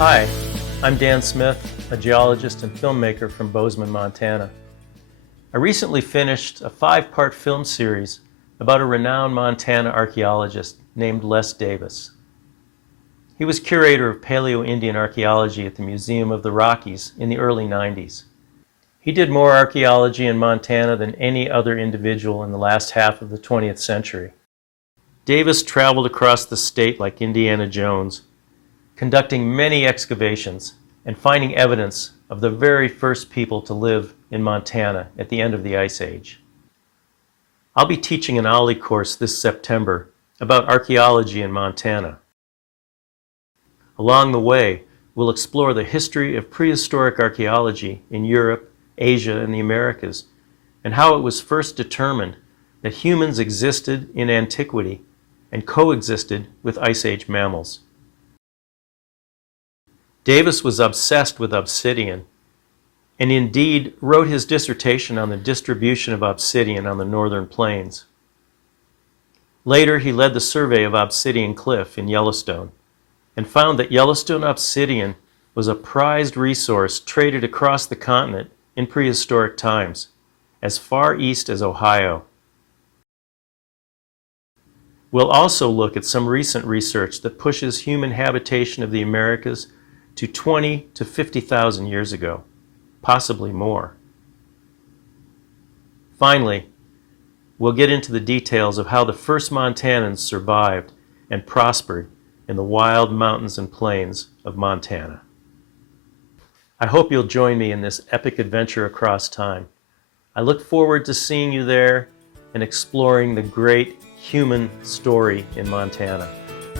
Hi, I'm Dan Smith, a geologist and filmmaker from Bozeman, Montana. I recently finished a 5-part film series about a renowned Montana archaeologist named Les Davis. He was curator of Paleo-Indian archaeology at the Museum of the Rockies in the early 90s. He did more archaeology in Montana than any other individual in the last half of the 20th century. Davis traveled across the state like Indiana Jones, conducting many excavations and finding evidence of the very first people to live in Montana at the end of the Ice Age. I'll be teaching an OLLI course this September about archaeology in Montana. Along the way, we'll explore the history of prehistoric archaeology in Europe, Asia, and the Americas, and how it was first determined that humans existed in antiquity and coexisted with Ice Age mammals. Davis was obsessed with obsidian, and indeed wrote his dissertation on the distribution of obsidian on the northern plains. Later, he led the survey of Obsidian Cliff in Yellowstone and found that Yellowstone obsidian was a prized resource traded across the continent in prehistoric times, as far east as Ohio. We'll also look at some recent research that pushes human habitation of the Americas to 20 to 50,000 years ago, possibly more. Finally, we'll get into the details of how the first Montanans survived and prospered in the wild mountains and plains of Montana. I hope you'll join me in this epic adventure across time. I look forward to seeing you there and exploring the great human story in Montana.